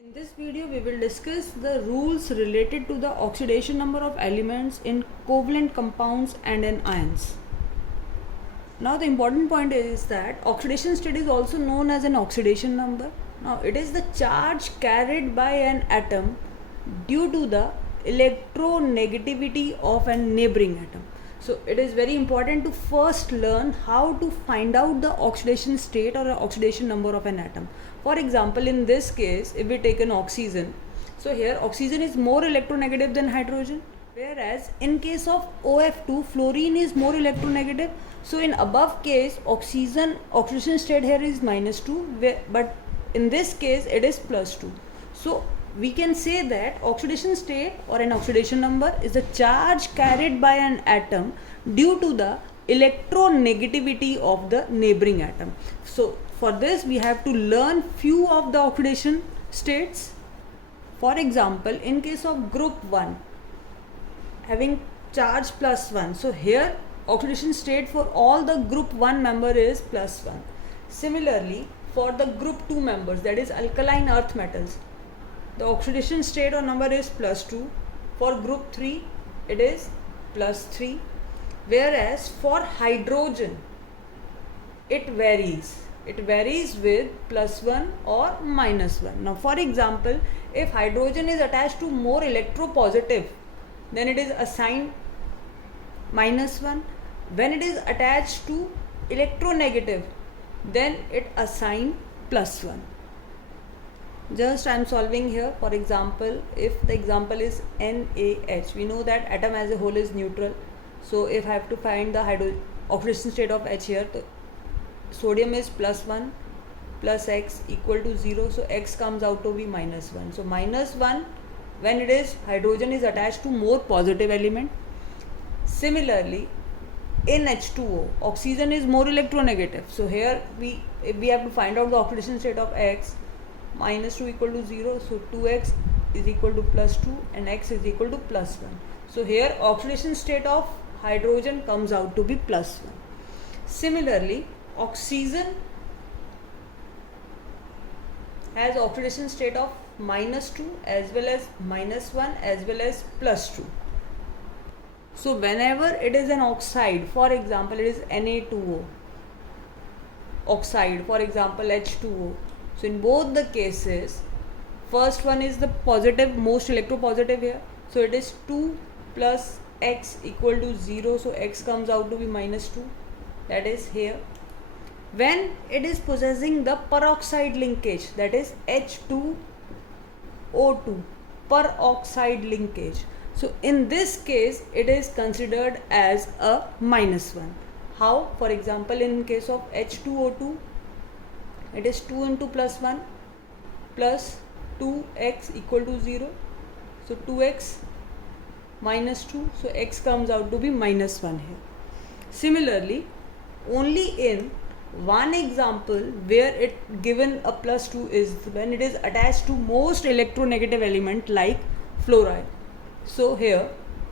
In this video, we will discuss the rules related to the oxidation number of elements in covalent compounds and in ions. Now, the important point is that oxidation state is also known as an oxidation number. Now, it is the charge carried by an atom due to the electronegativity of a neighboring atom. So, it is very important to first learn how to find out the oxidation state or oxidation number of an atom. For example, in this case, if we take an oxygen, so here oxygen is more electronegative than hydrogen, whereas in case of OF2, fluorine is more electronegative. So in above case, oxidation state here is -2, but in this case it is +2. So we can say that oxidation state or an oxidation number is the charge carried by an atom due to the electronegativity of the neighboring atom. So for this we have to learn few of the oxidation states. For example, in case of group 1 having charge +1, so here oxidation state for all the group 1 member is +1. Similarly, for the group 2 members, that is alkaline earth metals, the oxidation state or number is +2. For group 3 it is +3, whereas for hydrogen it varies with +1 or -1. Now for example, if hydrogen is attached to more electropositive, then it is assigned -1. When it is attached to electronegative, then it assigned +1. Just I am solving here. For example, if the example is NaH, we know that atom as a whole is neutral. So if I have to find the oxidation state of H here, the sodium is +1 plus X equal to 0. So X comes out to be -1. So -1 when it is hydrogen is attached to more positive element. Similarly, in H2O, oxygen is more electronegative. So here if we have to find out the oxidation state of X, -2 equal to 0. So 2X is equal to +2 and X is equal to +1. So here oxidation state of hydrogen comes out to be +1. Similarly, oxygen has oxidation state of -2 as well as -1 as well as +2. So whenever it is an oxide, for example it is Na2O oxide, for example H2O, so in both the cases, first one is the positive, most electropositive here, so it is 2 plus X equal to 0. So X comes out to be -2, that is here. When it is possessing the peroxide linkage, that is H2O2 peroxide linkage, so in this case it is considered as a -1. How? For example, in case of H2O2, it is 2 into +1 plus 2X equal to 0. So 2X -2, so X comes out to be -1 here. Similarly, only in one example where it given a +2 is when it is attached to most electronegative element like fluoride. So here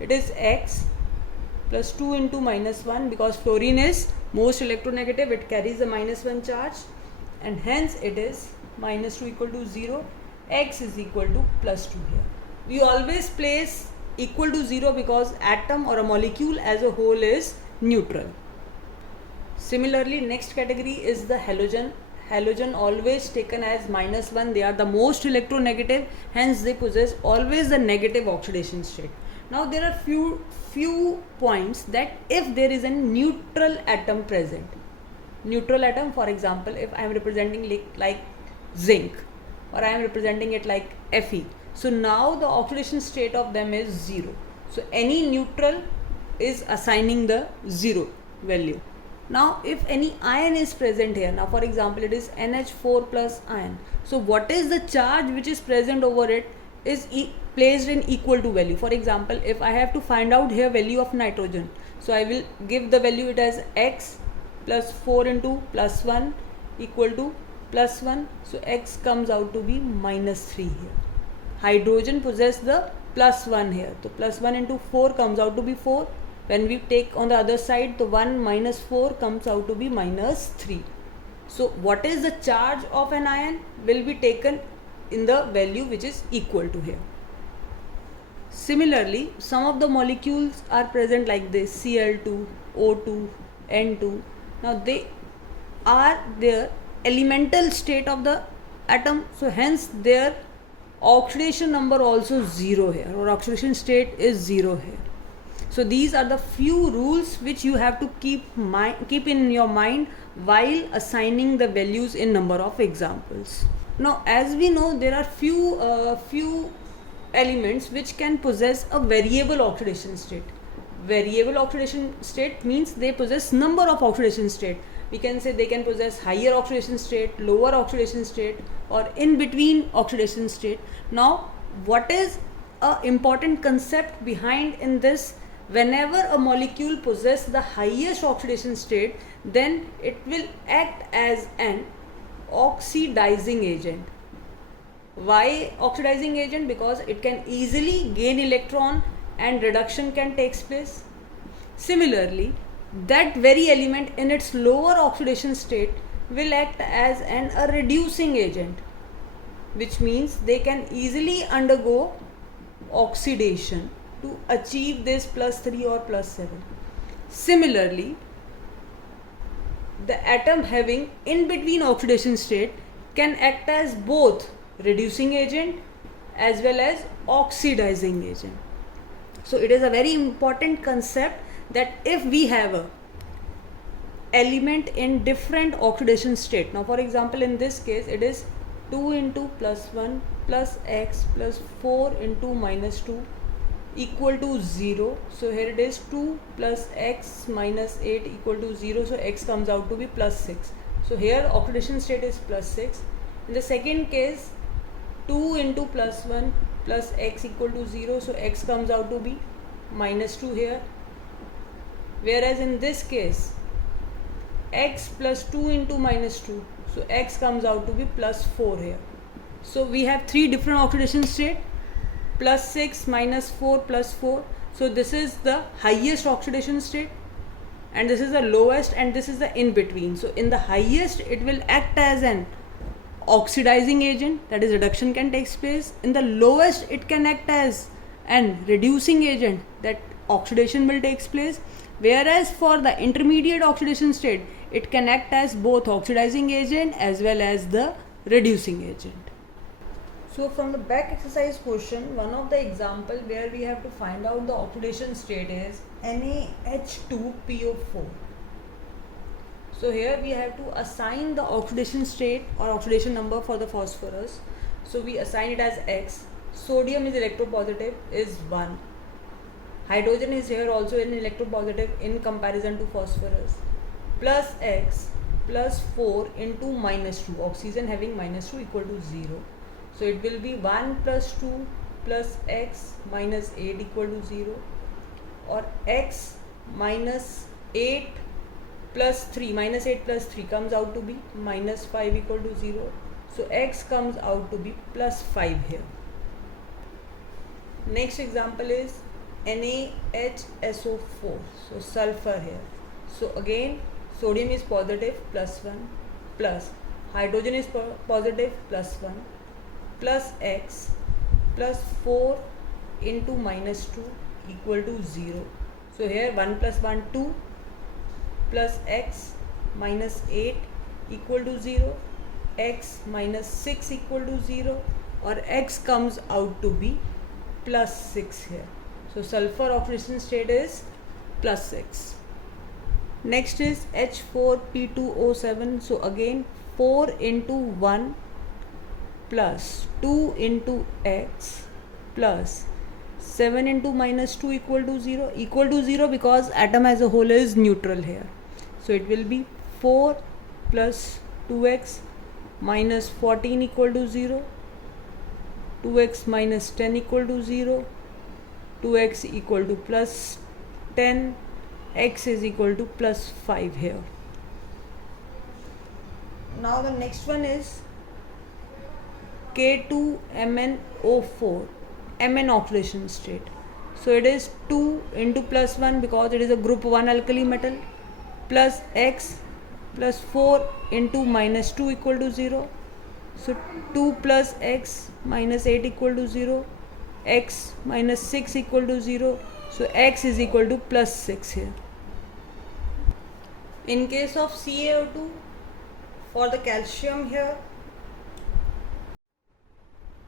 it is X plus 2 into -1, because fluorine is most electronegative, it carries the -1 charge, and hence it is -2 equal to 0. X is equal to +2 here. We always place equal to 0 because atom or a molecule as a whole is neutral. Similarly, next category is the halogen. Halogen always taken as -1. They are the most electronegative, hence they possess always the negative oxidation state. Now there are few points that if there is a neutral atom present, neutral atom, for example, if I am representing like zinc, or I am representing it like Fe, so now the oxidation state of them is 0. So any neutral is assigning the 0 value. Now if any ion is present here, now for example it is NH4 plus ion, so what is the charge which is present over it is placed in equal to value. For example, if I have to find out here value of nitrogen, so I will give the value it as X plus 4 into +1 equal to +1, so X comes out to be -3 here. Hydrogen possess the +1 here, so +1 into 4 comes out to be 4. When we take on the other side, the 1 minus 4 comes out to be -3. So what is the charge of an ion will be taken in the value which is equal to here. Similarly, some of the molecules are present like this: Cl2, O2, N2. Now they are their elemental state of the atom, so hence their oxidation number also 0 here, or oxidation state is 0 here. So these are the few rules which you have to keep in your mind while assigning the values in number of examples. Now, as we know, there are few elements which can possess a variable oxidation state. Variable oxidation state means they possess number of oxidation state. We can say they can possess higher oxidation state, lower oxidation state, or in between oxidation state. Now, what is a important concept behind in this? Whenever a molecule possesses the highest oxidation state, then it will act as an oxidizing agent. Why oxidizing agent? Because it can easily gain electron and reduction can take place. Similarly, that very element in its lower oxidation state will act as a reducing agent, which means they can easily undergo oxidation to achieve this +3 or +7. Similarly, the atom having in between oxidation state can act as both reducing agent as well as oxidizing agent. So it is a very important concept that if we have a element in different oxidation state, now for example in this case it is 2 into +1 plus x plus 4 into -2 equal to 0. So here it is 2 plus x minus 8 equal to 0. So x comes out to be +6. So here oxidation state is +6. In the second case, 2 into +1 plus x equal to 0. So x comes out to be -2 here. Whereas in this case, x plus 2 into -2. So x comes out to be +4 here. So we have three different oxidation state: +6, -4, +4. So this is the highest oxidation state, and this is the lowest, and this is the in between. So in the highest it will act as an oxidizing agent, that is reduction can take place. In the lowest it can act as an reducing agent, that oxidation will take place. Whereas for the intermediate oxidation state, it can act as both oxidizing agent as well as the reducing agent. So from the back exercise question, one of the example where we have to find out the oxidation state is NaH2PO4. So here we have to assign the oxidation state or oxidation number for the phosphorus. So we assign it as X. Sodium is electropositive, is 1. Hydrogen is here also an electropositive in comparison to phosphorus. Plus X plus 4 into -2. Oxygen having -2 equal to 0. So it will be 1 plus 2 plus x minus 8 equal to 0, or x minus 8 plus 3, minus 8 plus 3 comes out to be minus 5 equal to 0. So x comes out to be plus 5 here. Next example is NaHSO4, so sulfur here. So again sodium is positive +1, plus hydrogen is positive +1, plus x plus 4 into -2 equal to 0. So here 1 plus 1 2, plus x minus 8 equal to 0, x minus 6 equal to 0, or x comes out to be plus 6 here. So sulfur oxidation state is plus 6. Next is H4P2O7. So again 4 into 1 plus 2 into x plus 7 into -2 equal to 0. Equal to 0 because atom as a whole is neutral here. So it will be 4 plus 2x minus 14 equal to 0, 2x minus 10 equal to 0, 2x equal to plus 10, x is equal to plus 5 here. Now the next one is K2MnO4, Mn oxidation state. So it is 2 into +1 because it is a group 1 alkali metal, plus x plus 4 into -2 equal to 0. So 2 plus x minus 8 equal to 0, x minus 6 equal to 0. So x is equal to plus 6 here. In case of CaO2, for the calcium here,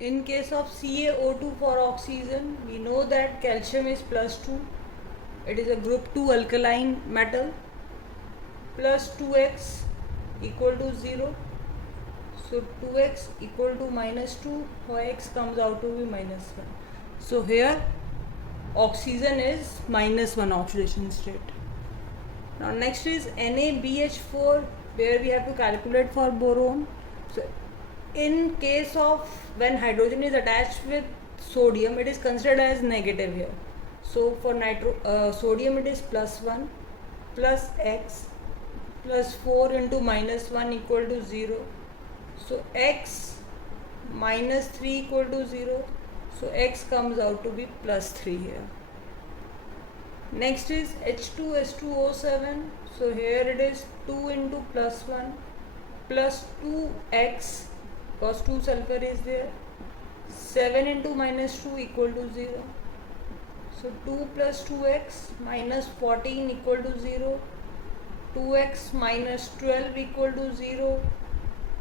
in case of CaO2 for oxygen, we know that calcium is plus 2. It is a group 2 alkaline metal. Plus 2x equal to 0. So 2x equal to minus 2, or x comes out to be minus 1. So here oxygen is minus 1 oxidation state. Now next is NaBH4, where we have to calculate for boron. So in case of when hydrogen is attached with sodium, it is considered as negative here. So for sodium it is plus 1 plus x plus 4 into minus 1 equal to 0. So x minus 3 equal to 0. So x comes out to be plus 3 here. Next is H2S2O7. So here it is 2 into plus 1 plus 2x, because 2 sulfur is there. 7 into minus 2 equal to 0. So 2 plus 2x minus 14 equal to 0. 2x minus 12 equal to 0.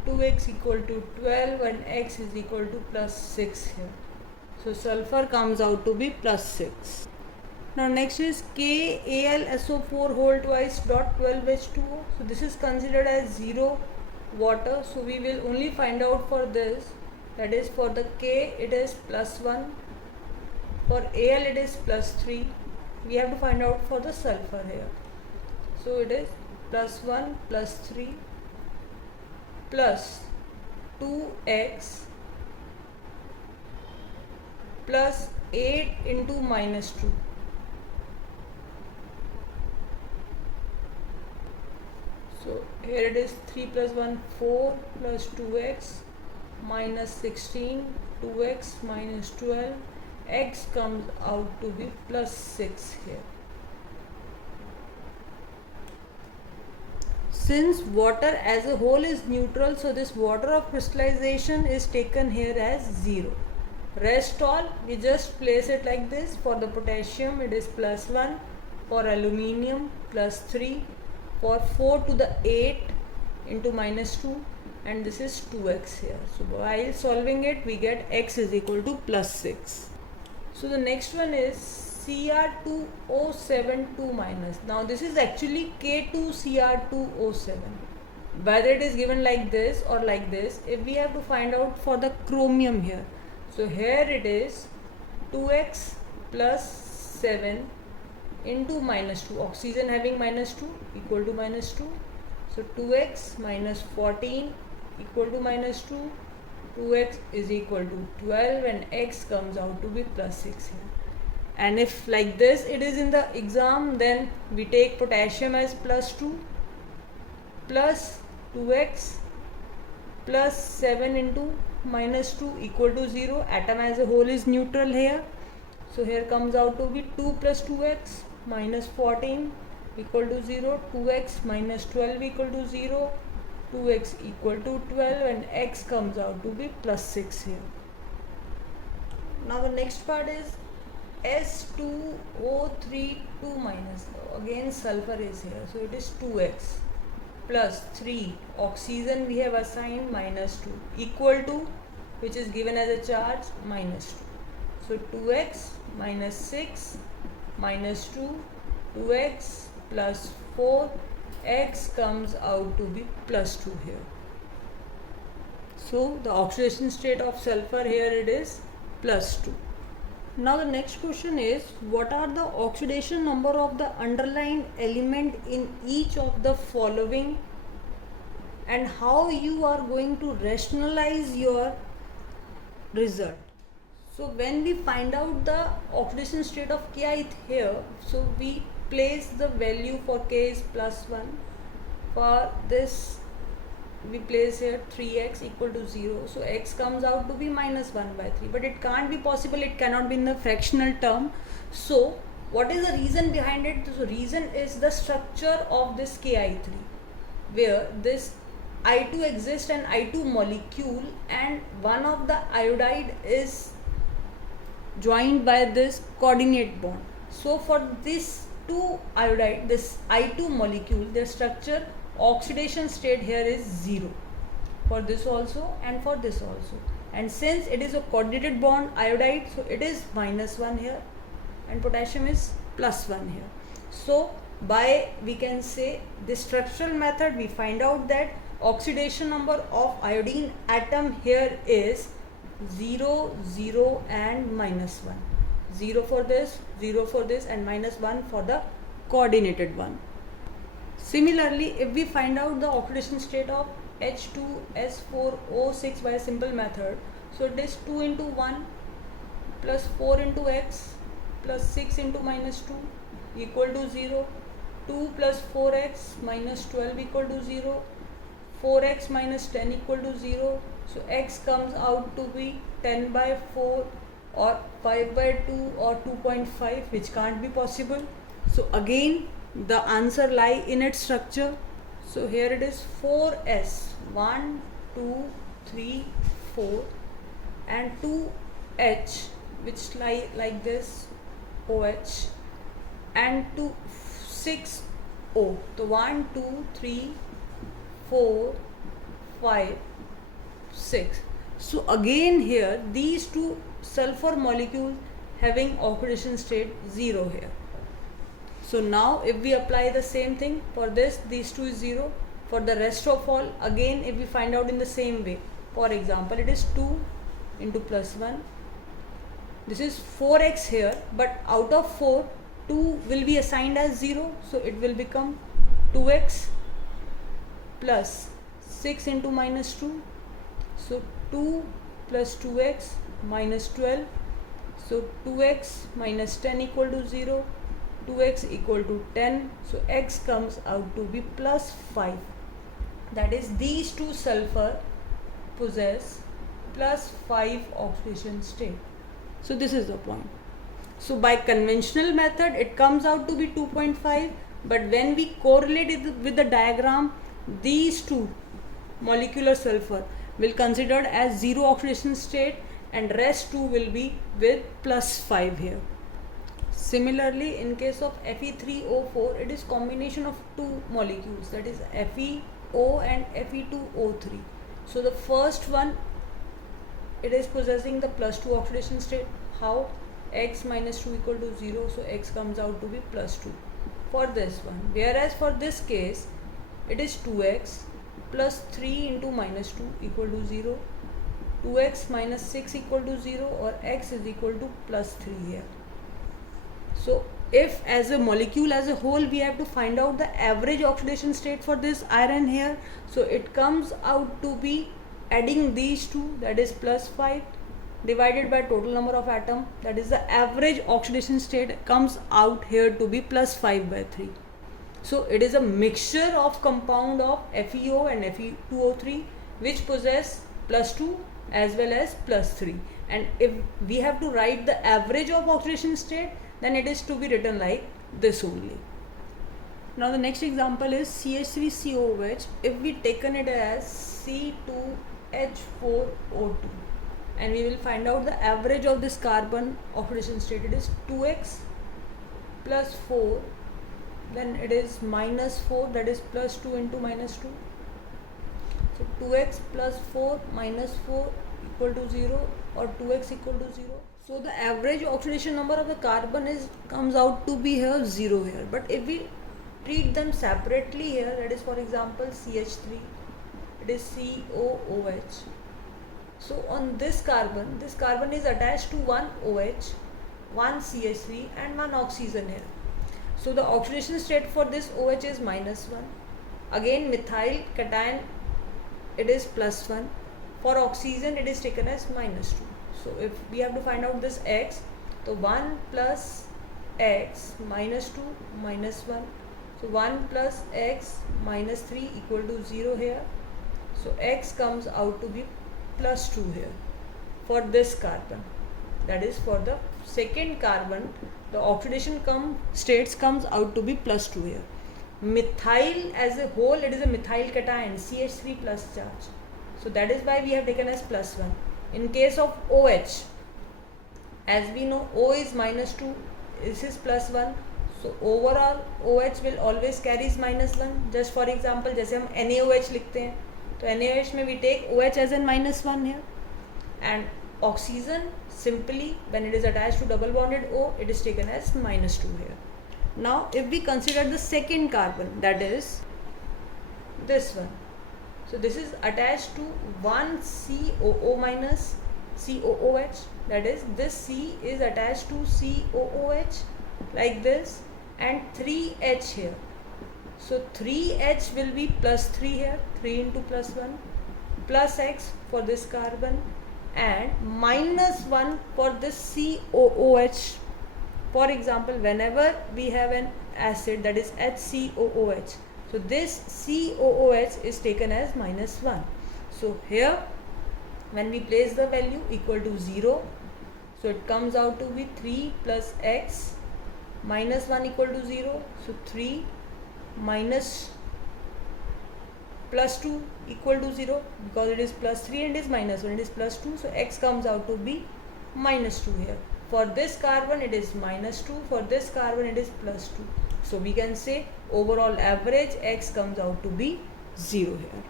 2x equal to 12 and x is equal to plus 6 here. So sulfur comes out to be plus 6. Now next is KAlSO4 whole twice dot 12H2O. So this is considered as 0 water. So we will only find out for this. That is for the K it is plus 1. For Al it is plus 3. We have to find out for the sulfur here. So it is plus 1 plus 3 plus 2x plus 8 into minus 2. So here it is 3 plus 1 4 plus 2x minus 16, 2x minus 12, x comes out to be plus 6 here. Since water as a whole is neutral, so this water of crystallization is taken here as 0. Rest all, we just place it like this. For the potassium it is plus 1, for aluminium plus 3, for 4 to the 8 into minus 2, and this is 2x here. So while solving it, we get x is equal to plus 6. So the next one is Cr2O7 minus. Now this is actually K2Cr2O7. Whether it is given like this or like this, if we have to find out for the chromium here. So here it is 2x plus 7 into minus 2. Oxygen having minus 2 equal to minus 2. So 2x minus 14 equal to minus 2. 2x is equal to 12 and x comes out to be plus 6 here. And if like this it is in the exam, then we take potassium as plus 2 plus 2x plus 7 into minus 2 equal to 0. Atom as a whole is neutral here. So here comes out to be 2 plus 2x minus 14 equal to 0. 2x minus 12 equal to 0. 2x equal to 12 and x comes out to be plus 6 here. Now the next part is S2O3 minus. Again sulfur is here, so it is 2x plus 3. Oxygen we have assigned minus 2 equal to, which is given as a charge, minus 2. So 2x minus 6 minus 2, 2x plus 4, x comes out to be plus 2 here. So the oxidation state of sulfur here it is plus 2. Now the next question is, what are the oxidation number of the underlying element in each of the following, and how you are going to rationalize your result. So when we find out the oxidation state of Kith here, so we place the value for K is plus 1. For this we place here 3x equal to 0. So x comes out to be minus 1 by 3. But it can't be possible, it cannot be in the fractional term. So what is the reason behind it? The reason is the structure of this Ki3, where this I2 exists and I2 molecule, and one of the iodide is joined by this coordinate bond. So for this two iodide, this I2 molecule, their structure oxidation state here is 0 for this also and for this also. And since it is a coordinated bond iodide, so it is -1 here and potassium is +1 here. So by, we can say, this structural method, we find out that oxidation number of iodine atom here is 0, 0 and -1. 0 for this, 0 for this, and -1 for the coordinated one. Similarly, if we find out the oxidation state of H2S4O6 by a simple method, so it is 2 into 1 plus 4 into x plus 6 into -2 equal to 0. 2 plus 4x minus 12 equal to 0. 4x minus 10 equal to 0. So x comes out to be 10 by 4 or 5 by 2 or 2.5, which can't be possible. So again the answer lie in its structure. So here it is 4s, 1, 2, 3, 4, and 2h, which lie like this, OH, and 6O. So 1, 2, 3, 4, 5, 6. So again here these two sulfur molecules having oxidation state 0 here. So now if we apply the same thing for this, these two is 0. For the rest of all, again if we find out in the same way, for example it is 2 into +1. This is 4x here, but out of 4, 2 will be assigned as 0, so it will become 2x plus 6 into -2. So 2 plus 2x minus 12. So 2x minus 10 equal to 0. 2x equal to 10. So x comes out to be +5. That is, these two sulfur possess +5 oxidation state. So this is the point. So by conventional method it comes out to be 2.5, but when we correlate it with the diagram, these two molecular sulfur will considered as 0 oxidation state and rest 2 will be with +5 here. Similarly, in case of Fe3O4, it is combination of two molecules, that is FeO and Fe2O3. So the first one, it is possessing the +2 oxidation state. How? X minus 2 equal to 0, so x comes out to be +2 for this one. Whereas for this case, it is 2x plus 3 into -2 equal to 0, 2x minus 6 equal to 0, or x is equal to +3 here. So if as a molecule as a whole we have to find out the average oxidation state for this iron here, so it comes out to be adding these two, that is +5, divided by total number of atom, that is the average oxidation state comes out here to be +5 by 3. So it is a mixture of compound of FeO and Fe2O3 which possess +2 as well as +3, and if we have to write the average of oxidation state, then it is to be written like this only. Now the next example is CH3COOH. If we taken it as C2H4O2, and we will find out the average of this carbon oxidation state, it is 2x plus 4, then it is -4, that is +2 into -2. So 2x plus 4 minus 4 equal to 0, or 2x equal to 0. So the average oxidation number of the carbon comes out to be here 0 here. But if we treat them separately here, that is for example CH3, it is COOH. So on this carbon is attached to one OH, one CH3 and one oxygen here. So the oxidation state for this OH is -1. Again methyl cation, it is +1. For oxygen it is taken as -2. So if we have to find out this x, so 1 plus x minus 2 minus 1. So 1 plus x minus 3 equal to 0 here. So x comes out to be +2 here for this carbon. That is for the second carbon, the oxidation states comes out to be +2 here. Methyl as a whole, it is a methyl cation, CH3 plus charge. So that is why we have taken as plus 1. In case of OH, as we know, O is minus 2, this is plus 1. So overall OH will always carries minus 1. Just for example, जैसे हम NaOH लिखते हैं, तो NaOH में we take OH as in minus 1 here. And oxygen, simply when it is attached to double bonded O, it is taken as minus 2 here. Now if we consider the second carbon, that is this one. So this is attached to one COO minus COOH, that is this C is attached to COOH like this, and 3H here. So 3H will be plus 3 here, 3 into plus 1, plus X for this carbon, and minus 1 for this COOH. For example, whenever we have an acid, that is HCOOH, so this COOH is taken as minus 1. So here when we place the value equal to 0, so it comes out to be 3 plus X minus 1 equal to 0. So 3 minus plus 2 equal to 0, because it is plus 3 and it is minus 1, it is plus 2. So X comes out to be minus 2 here. For this carbon it is minus 2, for this carbon it is plus 2. So we can say overall average X comes out to be 0 here.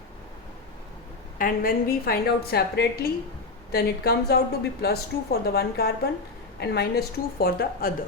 And when we find out separately, then it comes out to be plus 2 for the one carbon and minus 2 for the other.